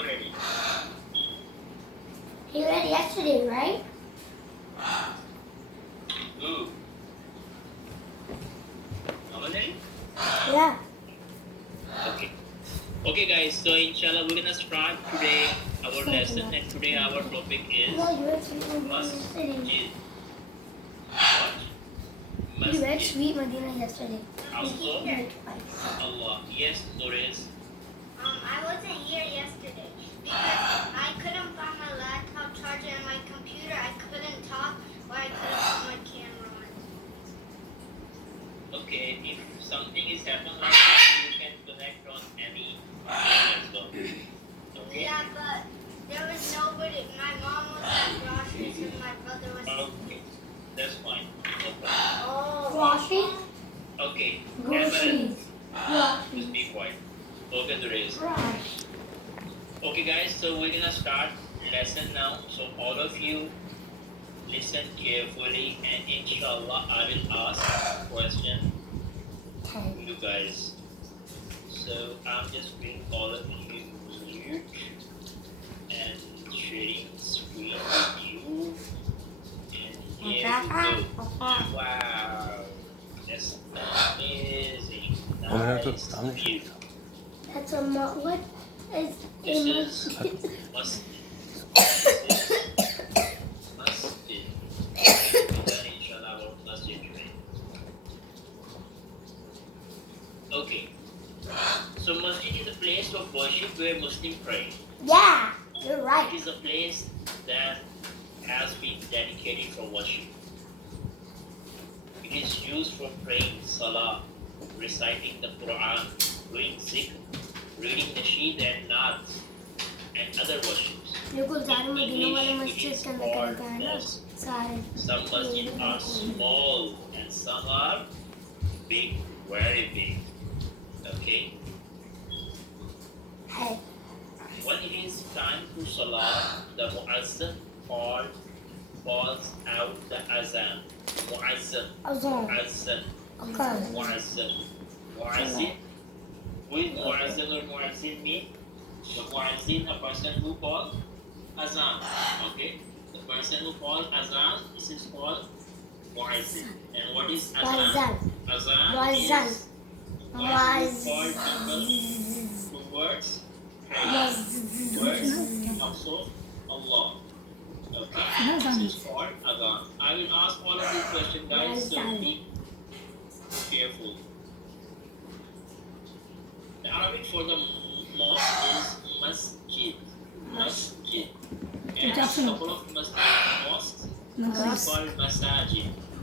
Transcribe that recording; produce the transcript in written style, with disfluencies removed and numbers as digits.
already. He read yesterday, right? Who? Already? Yeah. Okay. Okay guys, so inshallah we're gonna start today our lesson, and today our topic is No, you read Sweet Medina yesterday. masjid. What? You read Masjid. Sweet Medina yesterday. Also, You read twice. Allah. Yes, Doris. I wasn't here yesterday because I couldn't find my laptop charger and my computer. I couldn't talk or I couldn't put my camera on. Okay, if something is happening like this, you can connect on any as well. Okay? Yeah, but there was nobody. My mom was at groceries and my brother was. Okay, that's fine. No problem. Oh. Groceries? Okay, Groceries. just be quiet. Okay, Doris. Groceries. Okay guys, so we're gonna start lesson now. So all of you listen carefully, and inshallah I will ask question to you guys. So I'm just bringing all of you mute and sharing screen with you. And here we go. Wow, that's amazing. Nice view. That's a what is This a is masjid? masjid. This is masjid. We learn inshallah about masjid today. Okay. So masjid is a place of worship where Muslims pray. Yeah, you're It right. is a place that has been dedicated for worship. It is used for praying salah, reciting the Quran, doing zikr, reading nasheed and naat, and other worships. बिल्कुल सारे Medina वाले English, मस्जिद it के is अंदर called करता है ना mosque. सारे. Some masjids are small and some are big, very big. Okay? है. When it is time to salah, the muazzin calls out the azan. Muazzin, Azan. muazzin, Okay. muazzin. Muazzin. Who is muazzin or muazzin mean? The muazzin, a person who calls azan. Okay? The person who calls azan, this is called muazzin. And what is azan? Wazan. Azan Wazan. is one who calls people towards prayer. Words also Allah. Okay, this is called adhan. I will ask all of these questions, guys, so be careful. The Arabic for the mosque is masjid. Masjid. And a couple of mosques is called masajid.